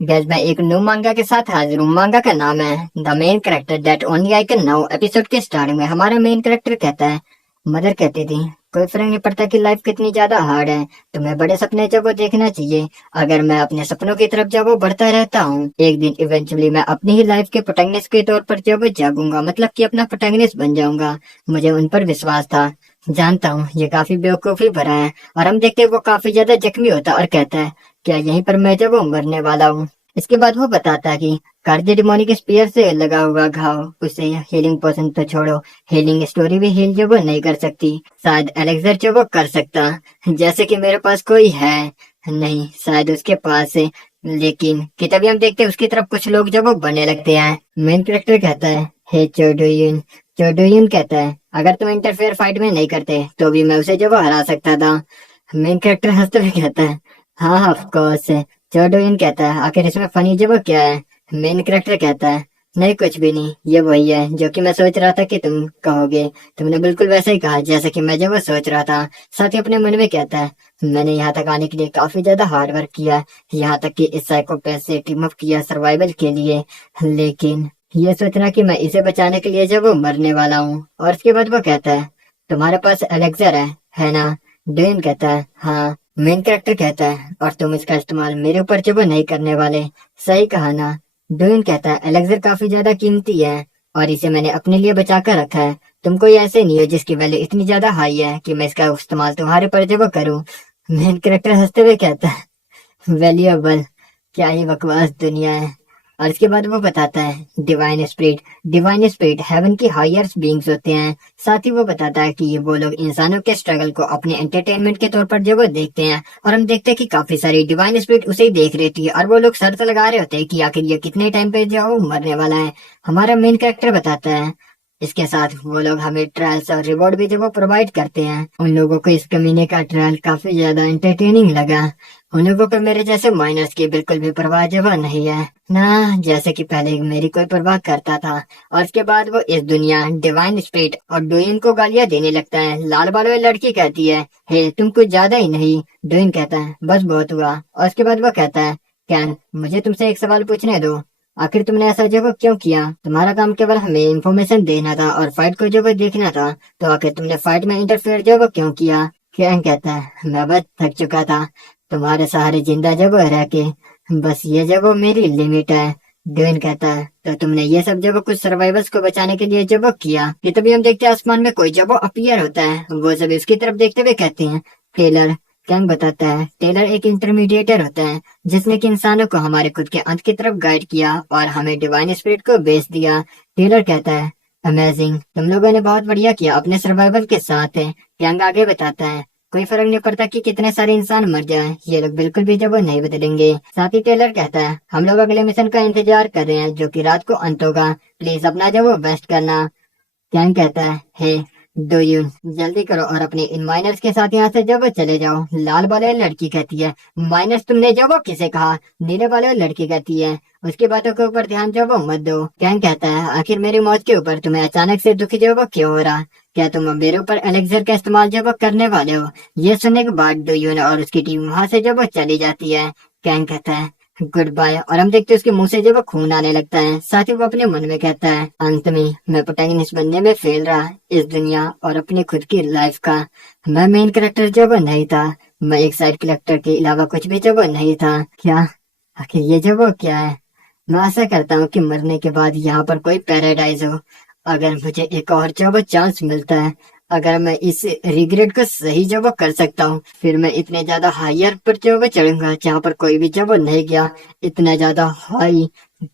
Gas मैं एक new मांगा के साथ हाजिर हूँ। मांगा का नाम है the main character that only I can now. Episode के स्टार्टिंग में हमारा मेन कैरेक्टर कहता है, मदर कहती थी कोई फर्क नहीं पड़ता कि लाइफ कितनी ज्यादा हार्ड है, तुम्हें बड़े सपने जब वो देखना चाहिए। अगर मैं अपने सपनों की तरफ जब वो बढ़ता रहता हूँ, एक दिन इवेंचुअली मैं अपनी ही लाइफ के प्रोटैगनिस्ट के तौर पर जब जागूंगा, मतलब कि अपना प्रोटैगनिस्ट बन जाऊंगा। मुझे उन पर विश्वास था। जानता हूँ ये काफी बेवकूफी भरा है। और हम देखते हैं वो काफी ज्यादा जख्मी होता और कहता है, क्या यहीं पर मैं जब मरने वाला हूँ। इसके बाद वो बताता है कि कार्डियोडेमोनिक स्पीयर से लगा हुआ घाव उसे हीलिंग पोशन तो छोड़ो, हीलिंग स्टोरी भी हील जो वो नहीं कर सकती। शायद एलेक्सर जो वो कर सकता, जैसे कि मेरे पास कोई है नहीं, शायद उसके पास है। लेकिन कि तभी हम देखते हैं उसकी तरफ कुछ लोग जब वो बढ़ने लगते हैं। मेन कैरेक्टर कहता है, हे चोडोयुन। चोडोयुन कहता है, अगर तुम इंटरफेयर फाइट में नहीं करते तो भी मैं उसे जब वो हरा सकता था। मेन कैरेक्टर हंसते हुए कहता है, हाँ ऑफ कोर्स। चोडोइन कहता है, आखिर इसमें फनी जब क्या है। मेन कैरेक्टर कहता है, नहीं कुछ भी नहीं, ये वही है जो कि मैं सोच रहा था कि तुम कहोगे। तुमने बिल्कुल वैसे ही कहा जैसे कि मैं जब वो सोच रहा था। साथ ही अपने मन में कहता है, मैंने यहाँ तक आने के लिए काफी ज्यादा हार्ड वर्क किया, यहाँ तक कि इस साइकोपैथ से टीम अप किया सर्वाइवल के लिए। लेकिन ये सोचना कि मैं इसे बचाने के लिए जब वो मरने वाला हूँ। और उसके बाद वो कहता है, तुम्हारे पास एलेक्सर है ना। डेन कहता है, हाँ। मेन कैरेक्टर कहता है, और तुम इसका इस्तेमाल मेरे ऊपर जब नहीं करने वाले। सही कहा ना। डूइन कहता है, एलेक्सर काफी ज्यादा कीमती है और इसे मैंने अपने लिए बचा कर रखा है। तुम कोई ऐसे नहीं हो जिसकी वैल्यू इतनी ज्यादा हाई है कि मैं इसका इस्तेमाल तुम्हारे पर जब करूं। मेन कैरेक्टर हंसते हुए कहता है, वैल्यूएबल, क्या ही बकवास दुनिया है। और इसके बाद वो बताता है, डिवाइन स्पिरिट हेवन की हायर बीइंग्स होते हैं। साथ ही वो बताता है कि ये वो लोग इंसानों के स्ट्रगल को अपने एंटरटेनमेंट के तौर पर जब वो देखते हैं। और हम देखते हैं कि काफी सारी डिवाइन स्पिरिट उसे ही देख रही थी और वो लोग शर्त लगा रहे होते हैं कि आखिर ये कितने टाइम पे जो मरने वाला है। हमारा मेन कैरेक्टर बताता है, इसके साथ वो लोग हमें ट्रायल्स और रिवॉर्ड भी जब वो प्रोवाइड करते हैं। उन लोगों को इस कमीने का ट्रायल काफी ज्यादा एंटरटेनिंग लगा। उन लोगों को मेरे जैसे माइनर्स की बिल्कुल भी परवाह जब नहीं है ना, जैसे कि पहले मेरी कोई परवाह करता था। और उसके बाद वो इस दुनिया डिवाइन स्पिरिट और डुइन को गालियां देने लगता है। लाल बाल वाली लड़की कहती है, हे तुम कुछ ज्यादा ही नहीं। डुइन कहता है, बस बहुत हुआ। और उसके बाद वो कहता है, कैन मुझे तुमसे एक सवाल पूछने दो। आखिर तुमने ऐसा जब क्यों किया। तुम्हारा काम केवल हमें इंफॉर्मेशन देना था और फाइट को जब देखना था, तो आखिर तुमने फाइट में इंटरफेयर जब क्यों किया। कैन कहता है, मैं बस थक चुका था तुम्हारे सहारे जिंदा जब रह के। बस ये जब मेरी लिमिट है। ड्वेन कहता है, तो तुमने ये सब जब कुछ सर्वाइवर्स को बचाने के लिए जब किया। कि तभी हम देखते हैं आसमान में कोई जब अपीयर होता है। वो सब इसकी तरफ देखते हुए कहते हैं, टेलर। कैंग बताता है, टेलर एक इंटरमीडिएटर होता है जिसने कि इंसानों को हमारे खुद के अंत की तरफ गाइड किया और हमें डिवाइन स्पिरिट को बेच दिया। टेलर कहता है, अमेजिंग, तुम लोगों ने बहुत बढ़िया किया अपने सर्वाइवल के साथ है। कैंग आगे बताता है, कोई फर्क नहीं पड़ता कि कितने सारे इंसान मर जाएं, ये लोग बिल्कुल भी जब वो नहीं बदलेंगे। साथ ही टेलर कहता है, हम लोग अगले मिशन का इंतजार कर रहे हैं जो कि रात को अंत होगा। प्लीज अपना जब वो बेस्ट करना। कैंग कहता है, हे डू यू, जल्दी करो और अपने इन माइनर्स के साथ यहाँ से जब चले जाओ। लाल वाले लड़की कहती है, माइनर्स तुमने जब किसे कहा। नीले वाले लड़की कहती है, उसकी बातों के ऊपर ध्यान जब मत दो। कैंग कहता है, आखिर मेरी मौत के ऊपर तुम्हें अचानक से दुखी जब क्यों हो रहा। क्या तुम अब मेरे ऊपर एलेक्सर का इस्तेमाल जब करने वाले हो। ये सुनने के बाद डू यू और उसकी टीम वहां से जब चली जाती है। कैंग कहता है, गुड बाय। और हम देखते हैं उसके मुंह से जब खून आने लगता है। साथ ही वो अपने मन में कहता है, अंत में मैं प्रोटैगनिस्ट बनने में फेल रहा इस दुनिया और अपनी खुद की लाइफ का। मैं मेन कैरेक्टर जब नहीं था, मैं एक साइड कैरेक्टर के अलावा कुछ भी जब नहीं था। क्या आखिर ये जब क्या है। मैं आशा करता हूँ कि मरने के बाद यहाँ पर कोई पैराडाइज हो। अगर मुझे एक और जब चांस मिलता है, अगर मैं इस रिग्रेट को सही जब कर सकता हूँ, फिर मैं इतने ज्यादा हायर पर जब चढ़ूंगा जहाँ पर कोई भी जब नहीं गया। इतना ज्यादा हाई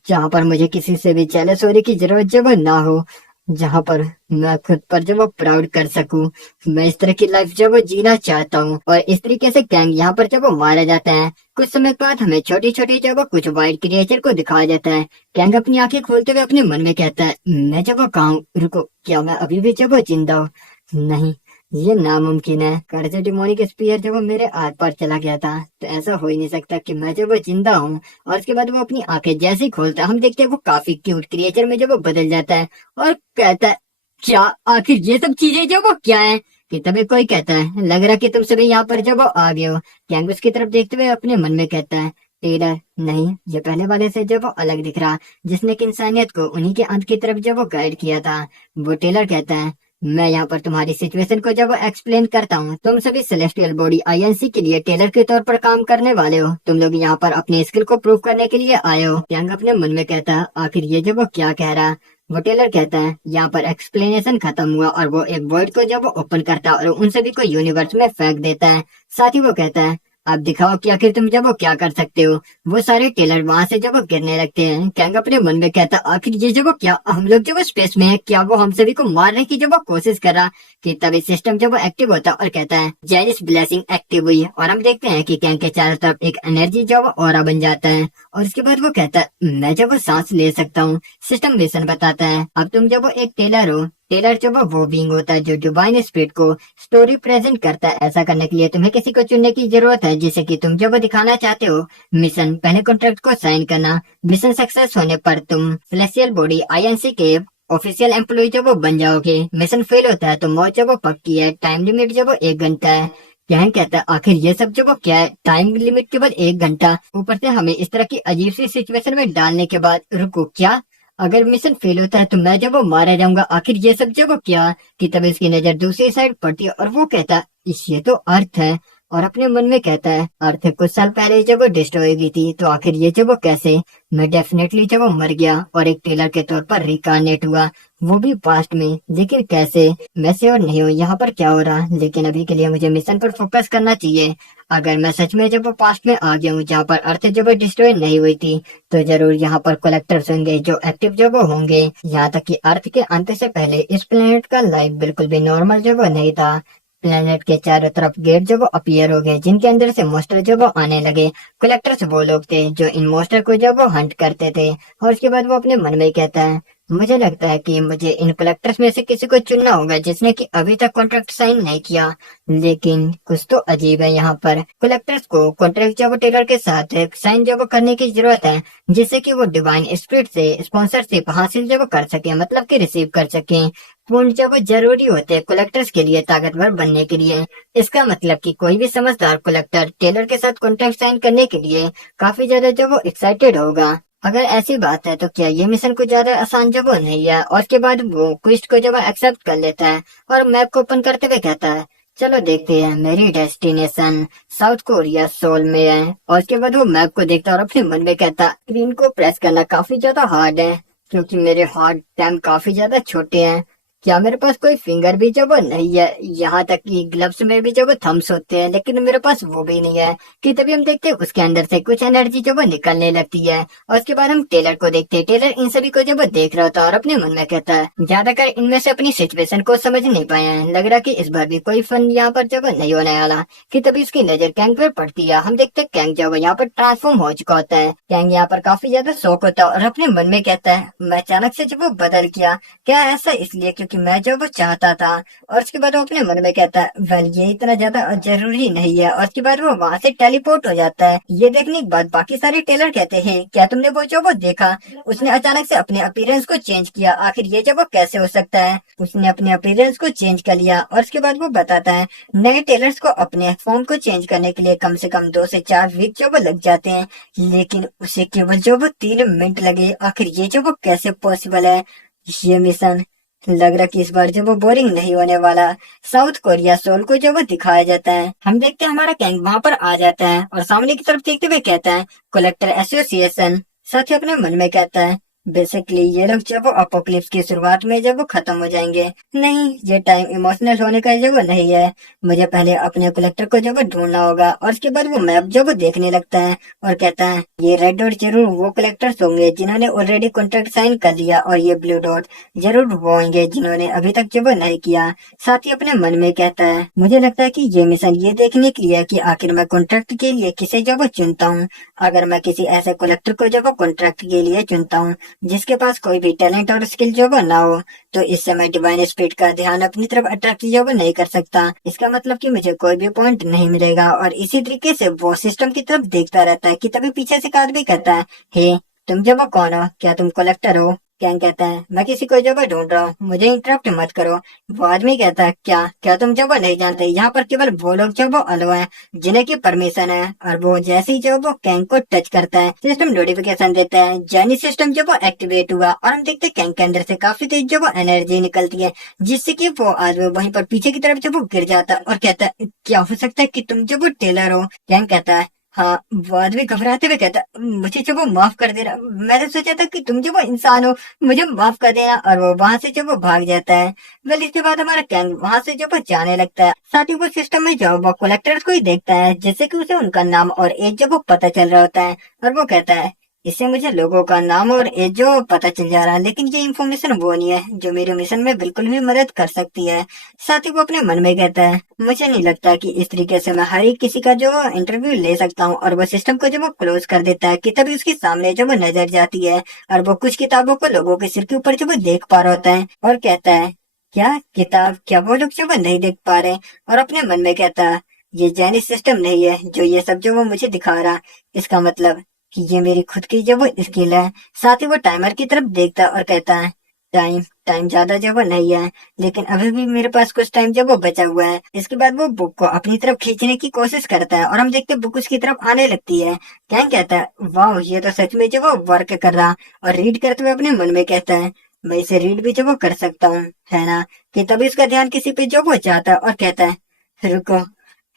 जहाँ पर मुझे किसी से भी जेलस होने की जरूरत जब ना हो, जहाँ पर मैं खुद पर जब प्राउड कर सकूं। मैं इस तरह की लाइफ जब जीना चाहता हूँ। और इस तरीके से गैंग यहाँ पर जब मारा जाता है। कुछ समय बाद हमें छोटी छोटी जब कुछ वाइल्ड क्रिएचर को दिखाया जाता है। गैंग अपनी आंखें खोलते हुए अपने मन में कहता है, मैं जब कहूँ रुको, क्या मैं अभी भी जब जिंदा हूँ। नहीं, ये नामुमकिन है। कर्ज डिमोनिक स्पीयर जब मेरे आर पार चला गया था, तो ऐसा हो ही नहीं सकता कि मैं जब जिंदा हूँ। और उसके बाद वो अपनी आंखें जैसे ही खोलता है, हम देखते हैं वो काफी क्यूट क्रिएचर में जब वो बदल जाता है। और कहता है, क्या आखिर ये सब चीजें जो वो क्या है। कि तभी कोई कहता है, लग रहा कि तुम सभी यहाँ पर जब वो आ गए हो। गैंग उसकी तरफ देखते हुए अपने मन में कहता है, टेलर, नहीं, ये पहले वाले से जब वो अलग दिख रहा, जिसने कि इंसानियत को उन्हीं के अंत की तरफ जब वो गाइड किया था। वो टेलर कहता है, मैं यहाँ पर तुम्हारी सिचुएशन को जब एक्सप्लेन करता हूँ। तुम सभी सेलेस्टियल बॉडी आईएनसी के लिए टेलर के तौर पर काम करने वाले हो। तुम लोग यहाँ पर अपने स्किल को प्रूव करने के लिए आए हो। यांग अपने मन में कहता है, आखिर ये जब वो क्या कह रहा। वो टेलर कहता है, यहाँ पर एक्सप्लेनेशन खत्म हुआ और वो एक वर्ड को जब वो ओपन करता है और उन सभी को यूनिवर्स में फेंक देता है। साथ ही वो कहता है, अब दिखाओ कि आखिर तुम जब वो क्या कर सकते हो। वो सारे टेलर वहां से जब वो गिरने लगते हैं। कैंग अपने मन में कहता, आखिर ये जब वो क्या, हम लोग जब वो स्पेस में है, क्या वो हम सभी को मारने की जब वो कोशिश कर रहा। कि तभी सिस्टम जब वो एक्टिव होता और कहता है, जेनिस ब्लेसिंग एक्टिव हुई और हम देखते हैं कि कैंग के चारों तरफ एक एनर्जी जब वो ऑरा बन जाता है। और उसके बाद वो कहता है, मैं जब वो सांस ले सकता हूँ। सिस्टम मिशन बताता है, अब तुम जब वो एक टेलर हो। टेलर जब वो बीइंग होता है जो डिवाइन स्पिरिट को स्टोरी प्रेजेंट करता है। ऐसा करने के लिए तुम्हें किसी को चुनने की जरूरत है जिसे कि तुम जब वो दिखाना चाहते हो। मिशन, पहले कॉन्ट्रैक्ट को साइन करना। मिशन सक्सेस होने पर तुम सेलेस्टियल बॉडी आईएनसी के ऑफिशियल एम्प्लॉय जब वो बन जाओगे। मिशन फेल होता है तो मौत जब वो पक्की है। टाइम लिमिट जब वो 1 घंटा है। क्या कहता है, आखिर ये सब जब वो क्या है, टाइम लिमिट केवल 1 घंटा, ऊपर से हमें इस तरह की अजीब सी सिचुएशन में डालने के बाद। रुको, क्या, अगर मिशन फेल होता है तो मैं जब वो मारा जाऊंगा। आखिर ये सब जब वो क्या। कि तब इसकी नजर दूसरी साइड पड़ती है और वो कहता है, ये तो अर्थ है। और अपने मन में कहता है, अर्थ कुछ साल पहले जब वो डिस्ट्रॉय हुई थी तो आखिर ये जब वो कैसे। मैं डेफिनेटली जब वो मर गया और एक टेलर के तौर पर रिकार्नेट हुआ, वो भी पास्ट में, लेकिन कैसे। मैं श्योर नहीं हूँ यहाँ पर क्या हो रहा, लेकिन अभी के लिए मुझे मिशन पर फोकस करना चाहिए। अगर मैं सच में जब वो पास्ट में आ गया हूँ जहाँ पर अर्थ जब वो डिस्ट्रॉय नहीं हुई थी, तो जरूर यहाँ पर कलेक्टर्स होंगे जो एक्टिव जब वो होंगे। यहाँ तक कि अर्थ के अंत से पहले इस प्लेनेट का लाइफ बिल्कुल भी नॉर्मल जब वो नहीं था। प्लेनेट के चारों तरफ गेट जब वो अपीयर हो गए जिनके अंदर से मोस्टर जब वो आने लगे। कलेक्टर्स वो लोग थे जो इन मोस्टर को जब वो हंट करते थे। और उसके बाद वो अपने मन में कहता है, मुझे लगता है कि मुझे इन कलेक्टर्स में से किसी को चुनना होगा जिसने कि अभी तक कॉन्ट्रैक्ट साइन नहीं किया। लेकिन कुछ तो अजीब है यहाँ पर। कलेक्टर्स को कॉन्ट्रैक्ट जब टेलर के साथ साइन जब करने की जरूरत है जिससे कि वो डिवाइन स्पिरिट से स्पॉन्सरशिप हासिल जब कर सके, मतलब कि रिसीव कर सके। पूर्ण जब जरूरी होते हैं कलेक्टर्स के लिए ताकतवर बनने के लिए। इसका मतलब कि कोई भी समझदार कलेक्टर टेलर के साथ कॉन्ट्रैक्ट साइन करने के लिए काफी ज्यादा जब वो एक्साइटेड होगा। अगर ऐसी बात है तो क्या ये मिशन कुछ ज्यादा आसान जब वो नहीं है। और उसके बाद वो क्विस्ट को जब एक्सेप्ट कर लेता है और मैप को ओपन करते हुए कहता है, चलो देखते हैं। मेरी डेस्टिनेशन साउथ कोरिया सोल में है। और उसके बाद वो मैप को देखता है और अपने मन में कहता, स्क्रीन को प्रेस करना काफी ज्यादा हार्ड है क्योंकि मेरे हाथ टाइम काफी ज्यादा छोटे हैं। क्या मेरे पास कोई फिंगर भी जब वो नहीं है। यहाँ तक कि ग्लव्स में भी जब वो थम्स होते हैं लेकिन मेरे पास वो भी नहीं है। कि तभी हम देखते हैं उसके अंदर से कुछ एनर्जी जब वो निकलने लगती है। और उसके बाद हम टेलर को देखते हैं। टेलर इन सभी को जब वो देख रहा होता है और अपने मन में कहता है, ज्यादातर इनमें से अपनी सिचुएशन को समझ नहीं पाए हैं। लग रहा कि इस बार भी कोई फन यहाँ पर जब नहीं होने वाला। कि तभी उसकी नजर कैंग पर पड़ती है। हम देखते हैं कैंग जब यहाँ पर ट्रांसफॉर्म हो चुका होता है। कैंग यहाँ पर काफी ज्यादा शौक होता है और अपने मन में कहता है, मैं अचानक से जब वो बदल गया, क्या ऐसा इसलिए क्योंकि मैं जो वो चाहता था। और उसके बाद वो अपने मन में कहता है, वेल ये इतना ज्यादा जरूरी नहीं है। और उसके बाद वो वहां से टेलीपोर्ट हो जाता है। ये देखने के बाद बाकी सारे टेलर कहते हैं, क्या तुमने वो जो वो देखा, उसने अचानक से अपने अपीयरेंस को चेंज किया। आखिर ये जब वो कैसे हो सकता है। उसने अपने अपीयरेंस को चेंज कर लिया। और उसके बाद वो बताता है, नए टेलर्स को अपने फॉर्म को चेंज करने के लिए कम से कम 2 से 4 वीक जो वो लग जाते हैं, लेकिन उसे केवल जो वो 3 मिनट लगे। आखिर ये जो वो कैसे पॉसिबल है। ये मिशन लग रहा कि इस बार जब वो बोरिंग नहीं होने वाला। साउथ कोरिया सोल को जब वो दिखाया जाता है, हम देखते हैं हमारा गैंग वहां पर आ जाता है और सामने की तरफ देखते हुए कहता है, कलेक्टर एसोसिएशन। साथ ही अपने मन में कहता है, बेसिकली ये लोग जब वो अपोक्लिप्स की शुरुआत में जब वो खत्म हो जाएंगे। नहीं, ये टाइम इमोशनल होने का जब वो नहीं है। मुझे पहले अपने कलेक्टर को जब वो ढूंढना होगा। और उसके बाद वो मैप जब वो देखने लगता है और कहता है, ये रेड डॉट जरूर वो कलेक्टर्स होंगे जिन्होंने ऑलरेडी कॉन्ट्रैक्ट साइन कर लिया और ये ब्लू डॉट जरूर वो होंगे जिन्होंने अभी तक जब वो नहीं किया। साथ ही अपने मन में कहता है, मुझे लगता है कि ये मिशन ये देखने के लिए कि आखिर मैं कॉन्ट्रैक्ट के लिए किसे जब वो चुनता हूँ। अगर मैं किसी ऐसे कलेक्टर को जब वो कॉन्ट्रैक्ट के लिए चुनता हूँ जिसके पास कोई भी टैलेंट और स्किल जो वो ना हो, तो इस समय डिवाइन स्पिरिट का ध्यान अपनी तरफ अट्रैक्ट जो वो नहीं कर सकता। इसका मतलब कि मुझे कोई भी पॉइंट नहीं मिलेगा। और इसी तरीके से वो सिस्टम की तरफ देखता रहता है कि तभी पीछे से एक आदमी कहता है, हे तुम जब वो कौन हो, क्या तुम कलेक्टर हो। कैंग कहता है मैं किसी को जगह ढूंढ रहा हूँ, मुझे इंटरप्ट मत करो। वो आदमी कहता है क्या क्या तुम जब नहीं जानते, यहाँ पर केवल वो लोग जो वो अलो है जिन्हें की परमिशन है। और वो जैसे ही जो वो कैंग को टच करता है सिस्टम नोटिफिकेशन देता है, जैनी सिस्टम जो वो एक्टिवेट हुआ और हम देखते हैं कैंग के अंदर से काफी तेज जो वो एनर्जी निकलती है, जिससे कि वो आदमी वहीं पर पीछे की तरफ जब वो गिर जाता है और कहता है क्या हो सकता है कि तुम जो वो टेलर हो। कैंग कहता है हाँ। वो आदमी घबराते हुए कहता मुझे जब वो माफ कर देना, मैंने सोचा था कि तुम जो वो इंसान हो, मुझे माफ कर देना। और वो वहां से जब वो भाग जाता है। वेल इसके बाद हमारा कैंग वहां से जब वो जाने लगता है, साथ ही वो सिस्टम में जो वो कलेक्टर्स को ही देखता है, जिससे कि उसे उनका नाम और एज जब वो पता चल रहा होता है। और वो कहता है इससे मुझे लोगों का नाम और एज जो पता चल जा रहा है, लेकिन ये इन्फॉर्मेशन वो नहीं है जो मेरे मिशन में बिल्कुल भी मदद कर सकती है। साथ ही वो अपने मन में कहता है मुझे नहीं लगता कि इस तरीके से मैं हर एक किसी का जो इंटरव्यू ले सकता हूँ। और वो सिस्टम को जब वो क्लोज कर देता है कि तभी उसके सामने जब वो नजर जाती है और वो कुछ किताबों को लोगों के सिर के ऊपर जब वो देख पा रहा होता है और कहता है क्या किताब, क्या वो लोग जो वो नहीं देख पा रहे। और अपने मन में कहता है ये जैनिस सिस्टम नहीं है जो ये सब जो वो मुझे दिखा रहा, इसका मतलब कि ये मेरी खुद की जो वो स्किल है। साथ ही वो टाइमर की तरफ देखता है और कहता है टाइम टाइम ज्यादा जो वो नहीं है, लेकिन अभी भी मेरे पास कुछ टाइम जो वो बचा हुआ है। इसके बाद वो बुक को अपनी तरफ खींचने की कोशिश करता है और हम देखते हैं बुक उसकी तरफ आने लगती है। क्या कहता है वाह ये तो सच में जो वो वर्क कर रहा। और रीड करते हुए अपने मन में कहता है मैं इसे रीड भी जो वो कर सकता हूँ, है ना। कि तभी उसका ध्यान किसी पे जो वो जाता है और कहता है रुको,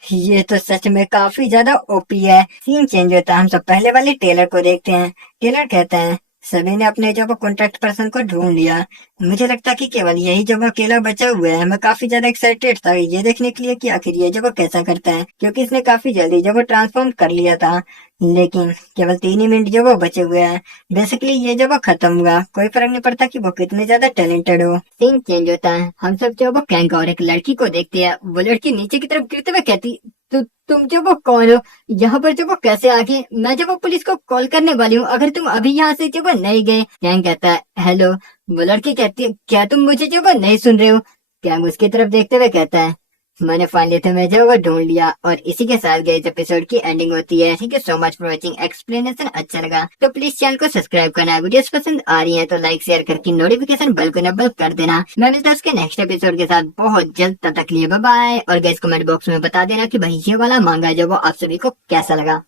ये तो सच में काफी ज्यादा ओपी है। सीन चेंज होता है, हम सब पहले वाले टेलर को देखते हैं। टेलर कहता है सभी ने अपने जब कॉन्ट्रैक्ट पर्सन को ढूंढ लिया, मुझे लगता कि केवल यही जब अकेला बचा हुआ है। मैं काफी ज्यादा एक्साइटेड था ये देखने के लिए कि आखिर ये जब कैसा करता है, क्योंकि इसने काफी जल्दी जब ट्रांसफॉर्म कर लिया था। लेकिन केवल 3 ही मिनट जो वो बचे हुए हैं, बेसिकली ये जब वो खत्म हुआ कोई फर्क नहीं पड़ता कि वो कितने ज्यादा टैलेंटेड हो। सीन चेंज होता है, हम सब जो वो कैंग और एक लड़की को देखते हैं। वो लड़की नीचे की तरफ गिरते हुए कहती तुम जो वो कौन हो, यहाँ पर जो वो कैसे आ गए, मैं जब वो पुलिस को कॉल करने वाली हूँ अगर तुम अभी यहाँ से जो वो नहीं गए। कैंग कहता है हेलो। वो लड़की कहती है क्या तुम मुझे जो वो नहीं सुन रहे हो। कैंग उसकी तरफ देखते हुए कहता है मैंने फाइनली तुम्हें जो वो ढूंढ लिया। और इसी के साथ गए एपिसोड की एंडिंग होती है। Thank you so much for watching. Explanation अच्छा लगा तो प्लीज चैनल को सब्सक्राइब करना, वीडियोस पसंद आ रही है तो लाइक शेयर करके नोटिफिकेशन बेल को इनेबल कर देना। मैं मिलता हूँ उसके नेक्स्ट एपिसोड के साथ बहुत जल्द, तब तक लिए बाय बाय। और गाइस कमेंट बॉक्स में बता देना कि भाई ये वाला मांगा जो वो आप सभी को कैसा लगा।